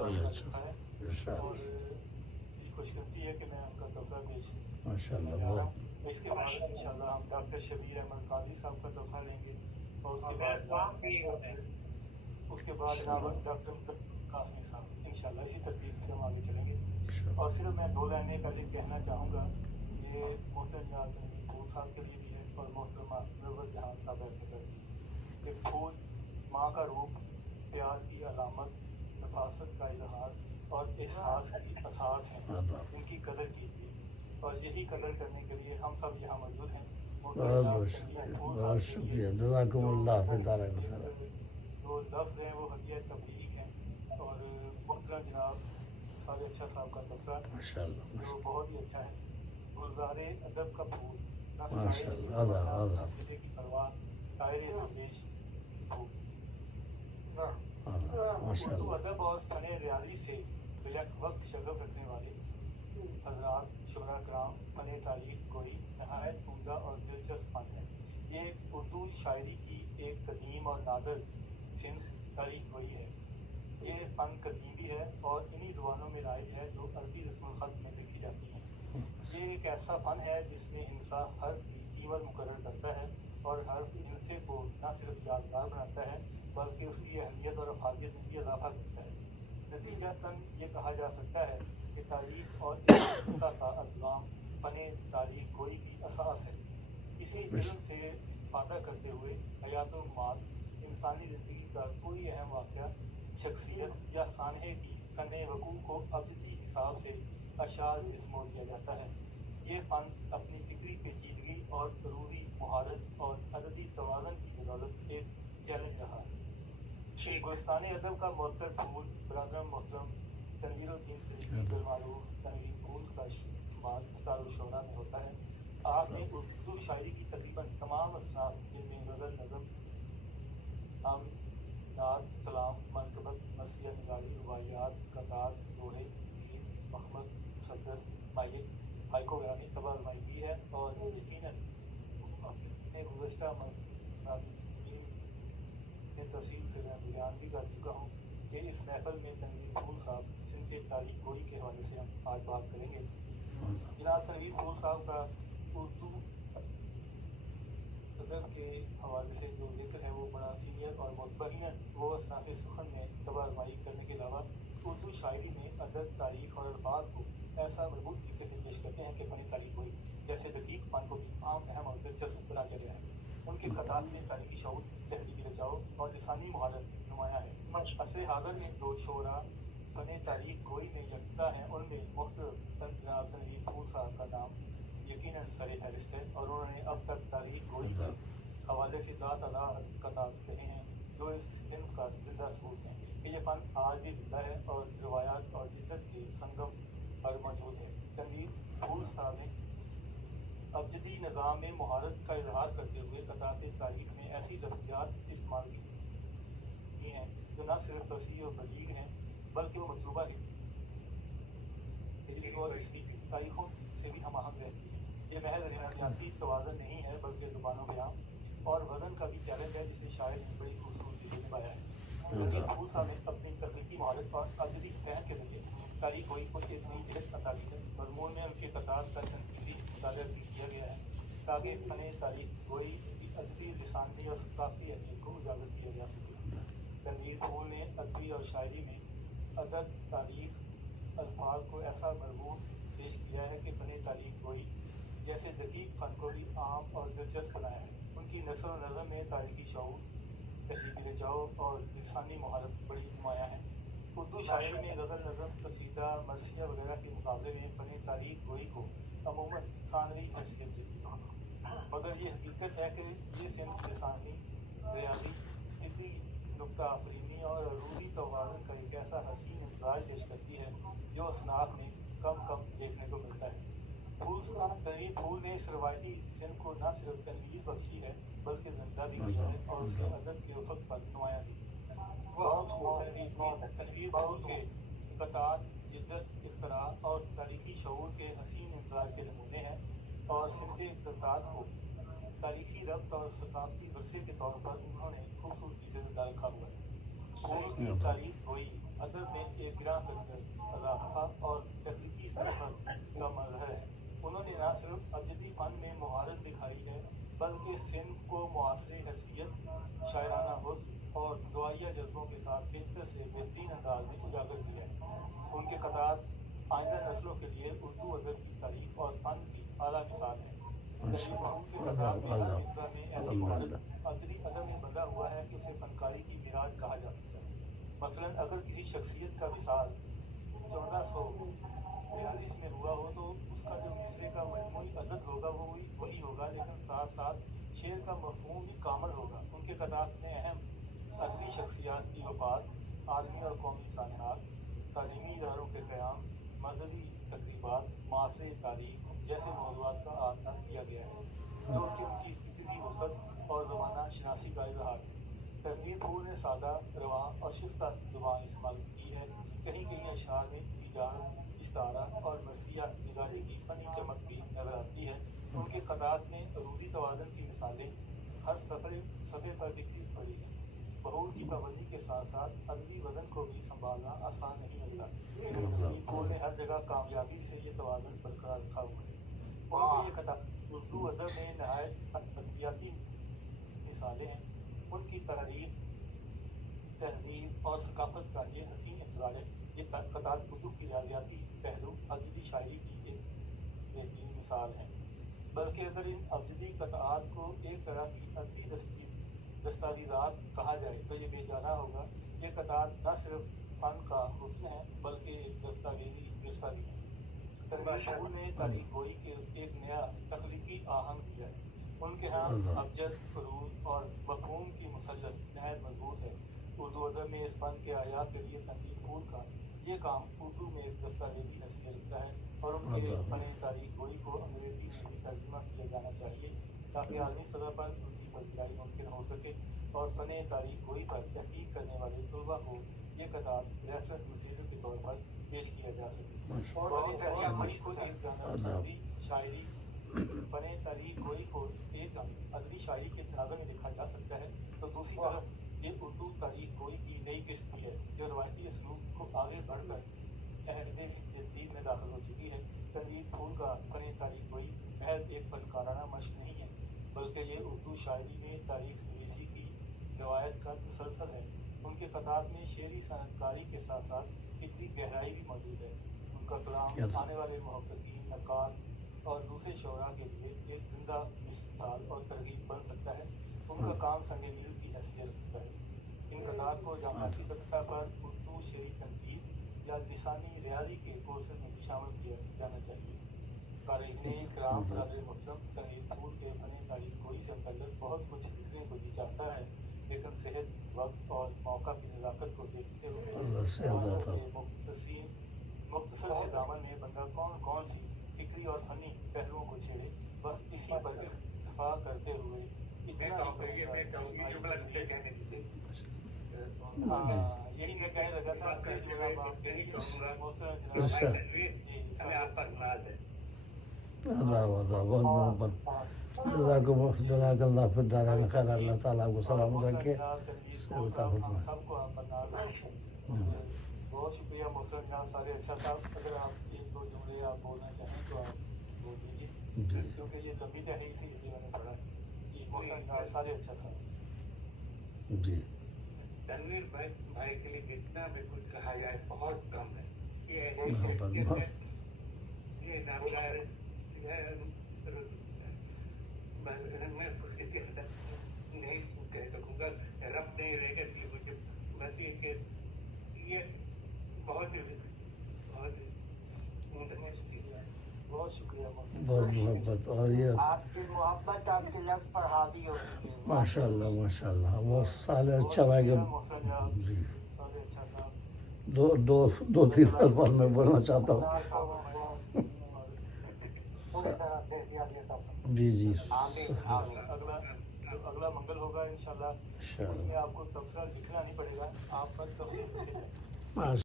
रखा है और ये खुशकिस्मती है कि मैं उनका तोहफा पेश करने जा रहा हूँ। इसके बाद इंशाल्लाह हम डॉक्टर शबीर अहमद काजी साहब का तोहफा लेंगे और उसके बाद जनाब डॉक्टर कासमी साहब इंशाल्लाह इसी तरतीब से हम आगे चलेंगे। और सिर्फ मैं 2 लाइनें पहले कहना चाहूँगा, ये मोहतरम जनाब तनवीर फूल साहब के लिए भी है और मोहतरमा नज़र जहां साहब के लिए कि फूल माँ का रूप, प्यार की अलामत, नफासत का इजहार और एहसास की असास है। इनकी कदर कीजिए और यही कदर करने के लिए हम सब यहाँ मौजूद हैं। बहुत शुक्रिया, जज़ाकुमुल्लाह फ़िदार। जो लफ्ज़ हैं वो हदिया तबलीग हैं और मोहतरम जनाब साद अच्छा साहब का तबसरा जो बहुत ही अच्छा है। गुलज़ारे अदब का फूल, नस्ले की परवाह, शायरे दरवेश फूल। उर्दू अदब और फ़न रियाज़ी से बिलक वक्त शगफ रखने वाले हज़रात शुरा कराम, फ़न तारीख़ कोई नहायत उम्दा और दिलचस्प फ़न है। ये उर्दू शायरी की एक कदीम और नादर सिंध तारीख़ कोई है। ये फ़न कदीम भी है और इन्हीं ज़ुबानों में राइज है जो अरबी रस्मुल ख़त में लिखी जाती हैं। ये एक ऐसा फ़न है जिसमें हिंसा हर्फ की कीमत मुकर्रर करता है और हर्फ हिंसे को न सिर्फ यादगार बनाता है बल्कि उसकी अहमियत और अफादियत में भी इजाफा करता है। नतीजतन ये कहा जा सकता है कि तारीख़ और हिंसा का अदगाम फ़न तारीख़ गोई की असास है। इसी इल्म से इस्तिफ़ादा करते हुए हयात व मात, इंसानी ज़िंदगी का कोई अहम वाक़या, शख्सियत या सानहे की सने वकूअ को अबजदी हिसाब से अशार में समो दिया जाता है। ये फ़न अपनी फ़िक्री पेचीदगी और रूज़ी महारत और अददी तवाज़न की बदौलत एक चैलेंज रहा है। गुलिस्तान अदब का मुअत्तर फूल बरादर मोहतरम तनवीरुद्दीन सिद्दीकी बिलमारूफ तनवीर फूल का शुमार स्टार शुरा में होता है। आपने उर्दू शायरी की तकरीबन तमाम असनाफ जिनमें गज़ल, नज़म, हम, नात, सलाम, मनक़बत, मरसिया निगारी, रुबाइयात, कतार, दोहे, गीत, मखमस, मुसद्दस, मायत, हाइको वगैरह में तबादलाई हुई है और यकीनन अपने गुज़श्ता में तफसील से मैं बयान भी कर चुका हूँ कि इस महफिल में तनवीर फूल साहब सिंध तारीख़ गोई के हवाले से हम आज बात करेंगे। जनाब तनवीर फूल साहब का उर्दू अदब के हवाले से जो जिक्र है वो बड़ा सीनियर और मुतबहिन वो असनाफ़ सुखन में तबाज़माई करने के अलावा उर्दू शायरी में अदद, तारीख़ और अल्फाज को ऐसा मजबूत तरीके से पेश करते हैं कि फ़न तारीख़ गोई जैसे दकीक फ़न को भी आम, अहम और दिलचस्प बना दिया गया है। उनके कतात में तारीख़ी शऊर, तहरीरी रचाओ और लिसानी महारत नुमायाँ है। असर हाज़िर में जो शोरा फ़न तारीख़ गोई में यकता हैं उनमें मोहतरम जनाब तनवीर फूल साहब का नाम यकीनन सरे फहरिस्त है और उन्होंने अब तक तारीख़ गोई के हवाले से लातादाद कतार कहे हैं जो इस सिंफ का जिंदा सबूत है कि ये फ़न आज भी जिंदा है और रिवायात और जिद्दत के संगम पर मौजूद है। तनवीर फूल साहब ने अबजदी निज़ाम में महारत का इजहार करते हुए कतात तारीख़ में ऐसी लफ्ज़ियात इस्तेमाल की हैं जो न सिर्फ फसीह और बलीग हैं बल्कि वो मतलूबा हिजरी और इसरी तारीख़ों से भी हमआहंग रहती है। ये महज रियाती तवाज़न नहीं है बल्कि ज़ुबानो बयां और वज़न का भी चैलेंज है जिसे शायर ने बड़ी खूबसूरती से निभाया है। तनवीर फूल साहब ने अपनी तख्लीकी महारत और अबजदी फहम के ज़रिए तारीख़ गोई को एक नई जिहत अता की है। मज़मून में उनके कतार का तनकीदी मुताला भी किया गया है ताकि फ़न तारीख़ गोई की अदबी, लिसानी और सक़ाफ़ती अहमियत को उजागर किया जा सके। तनवीर फूल ने अदबी और शायरी में अदद, तारीख़, अल्फाज को ऐसा मरबूत पेश किया है कि फ़न तारीख़ गोई जैसे दकीक फ़न को भी आम और दिलचस्प बनाया है। उनकी नस्र व नज़म में तारीख़ी शऊर, तहरीरी रचाओ और लिसानी महारत बड़ी नुमायाँ है। उर्दू शायरी में गज़ल, नज़म, कसीदा, मरसिया वगैरह के मुकाबले में फ़न तारीख़ गोई को अमूमन सानवी हैसियत रही है, मगर ये हकीकत है कि ये सिंफ लिसानी, रियाज़ी, फ़िक्री नुक्ता आफ़रीनी और अरूज़ी तवाज़ुन का एक ऐसा हसीन इम्ज़ाज पेश करती है जो असनाफ़ में कम कम देखने को मिलता है। तनवीर फूल ने इस रवायती सिंफ को न सिर्फ तनवीर बख्शी है बल्कि जिंदा भी किया है और उसे अदब के उफ़क़ पर नुमायाँ भी। तनवीर फूल के कतार जिद्दत, इख्तरा और तारीख़ी शऊर के हसीन इम्ज़ाज के नमूने हैं और सिंफ कतार को तारीख़ी रब्त और सक़ाफ़ती वरसे के तौर पर उन्होंने खूबसूरती से ज़िंदा रखा हुआ है। قوم کی تاریخ گوئی ادب میں ایک گراں قدر اضافہ اور تخلیقی سفر کا مظہر ہے. انہوں نے نہ صرف ابجدی فن میں مہارت دکھائی ہے بلکہ صنف کو معاصر حیثیت، شاعرانہ حسن اور دعائیہ جذبوں کے ساتھ بہتر سے بہترین انداز میں اجاگر کیا ہے. ان کے قطعات آئندہ نسلوں کے لیے اردو ادب کی تاریخ اور فن کی اعلیٰ مثال ہے. تنویر پھول کے قطعات میں ہر مصرع میں ایسی مہارت ابجدی ادب میں بندھا ہوا ہے کہ اسے فنکاری کی معراج کہا جا سکتا ہے. مثلاً اگر کسی شخصیت کا وصال 1442 میں ہوا ہو تو اس کا جو مصرے کا مجموعی عدد ہوگا وہ وہی ہوگا، لیکن ساتھ ساتھ شعر کا مفہوم بھی کامل ہوگا. ان کے قطعات میں اہم ادبی شخصیات کی وفات، عالمی اور قومی سانحات، تعلیمی اداروں کے قیام، مذہبی تقریبات، معاشرے تاریخ جیسے موضوعات کا احاطہ کیا گیا ہے جو کہ ان کی فکری وسعت اور زمانہ شناسی کا اظہار ہے. تنویر پھول نے سادہ، رواں اور شستہ زبان استعمال کی ہے. کہیں کہیں اشعار میں ایجاز، استعارہ اور مرثیہ نگاری کی فنی چمک بھی نظر آتی ہے. ان کے قطعات میں عروضی توازن کی مثالیں ہر صفحے پر بکھری پڑی ہیں. بہور کی پابندی کے ساتھ ساتھ عددی وزن کو بھی سنبھالنا آسان نہیں ہوتا، لیکن تنویر پھول نے ہر جگہ کامیابی سے یہ توازن برقرار رکھا ہوا ہے. ان کے یہ قطعات اردو ادب میں نہایت ادبیاتی مثالیں ہیں. ان کی تاریخ، تہذیب اور ثقافت کا یہ حسین امتزاج ہے. یہ قطعات اردو کی ریاضیاتی پہلو ابجدی شاعری کی ایک بہترین مثال ہے. بلکہ اگر ان ابجدی قطعات کو ایک طرح کی ادبی دستاویزات کہا جائے تو یہ بے جانا ہوگا. یہ قطعات نہ صرف فن کا حسن ہے بلکہ ایک دستاویزی ورثہ بھی ہے. تنویر پھول نے تاریخ گوئی کے ایک نیا تخلیقی آہنگ دیا ہے. ان کے ہاں ابجد، عروض اور مفہوم کی مثلث نہایت مضبوط ہے. اردو ادب میں اس فن کے احیاء کے لیے تنویر پھول کا یہ کام اردو میں ایک دستاویزی حیثیت رکھتا ہے اور ان کے فن تاریخ گوئی کو انگریزی میں بھی ترجمہ کیا جانا چاہیے تاکہ عالمی سطح پر ان کی پذیرائی ممکن ہو سکے اور فن تاریخ گوئی پر تحقیق کرنے والے طلباء کو یہ قطعات ریفرنس مٹیریل کے طور پر پیش کیا جا سکے. خود ایک جانب ادبی شاعری فن تاریخ گوئی کو ایک جانب ادبی شاعری کے تناظر میں لکھا جا سکتا ہے تو دوسری طرف یہ اردو تاریخ گوئی کی نئی قسط بھی ہے جو روایتی اسلوب کو آگے بڑھ کر عہد جدید میں داخل ہو چکی ہے. تنویر پھول کا فن تاریخ گوئی محض ایک فنکارانہ مشق نہیں ہے بلکہ یہ اردو شاعری میں تاریخ نویسی کی روایت کا تسلسل ہے. ان کے قطعات میں شعری صنعت کاری کے ساتھ ساتھ فکری گہرائی بھی موجود ہے. ان کا کلام آنے والے محققین، نقاد اور دوسرے شعراء کے لیے ایک زندہ مثال اور ترغیب بن سکتا ہے. ان کا کام سنگ میل کی حیثیت رکھتا ہے. ان قطعات کو جامعاتی سطح پر اردو شعری تنقید یا لسانی ریاضی کے کورسز میں بھی شامل کیا جانا چاہیے. قارئین کرام، برادر محترم، تنویر پھول کے فن تاریخ گوئی سے متعلق بہت کچھ لکھنے کو جی چاہتا ہے لیکن صحت، وقت اور موقع کی نزاکت کو دیکھتے ہوئے مختصر سے دامن میں بندہ کون سی فکری اور فنی پہلوؤں کو چھیڑے. بس اسی پر اکتفا کرتے ہوئے یہی میں کہنے لگا تھا کہ جناب آپ کے جزاک اللہ فی الدارین خیر. اللہ تعالیٰ آپ کو سلامت رکھے. سب کو آپ بہت شکریہ محترم جناب صالح اچھا صاحب. اگر آپ ایک دو جملے آپ بولنا چاہیں تو آپ بول دیجیے کیونکہ یہ لمبی تحریر سے اس لیے میں نے پڑھا ہے. جی محترم جناب صالح اچھا صاحب. جی تنویر بھائی کے لیے جتنا بھی کچھ کہا جائے بہت کم ہے. یہ میں نہیں کہہ سکوں گا، رب نہیں رہے گا کہ مجھے بس یہ کہ یہ بہت بہت شکریہ بہت محبت. اور یہ آپ کی محبت آپ کے لفظ پر حاوی ہوتی ہے. ماشاء اللہ ماشاء اللہ. وہ سال اچھا بھائی کہ جی دو تین الفاظ میں بولنا چاہتا ہوں. جی جی اگلا منگل ہوگا انشاءاللہ. اس میں آپ کو تبصرہ لکھنا نہیں پڑے گا، آپ پر تفصیل لکھے جائیں.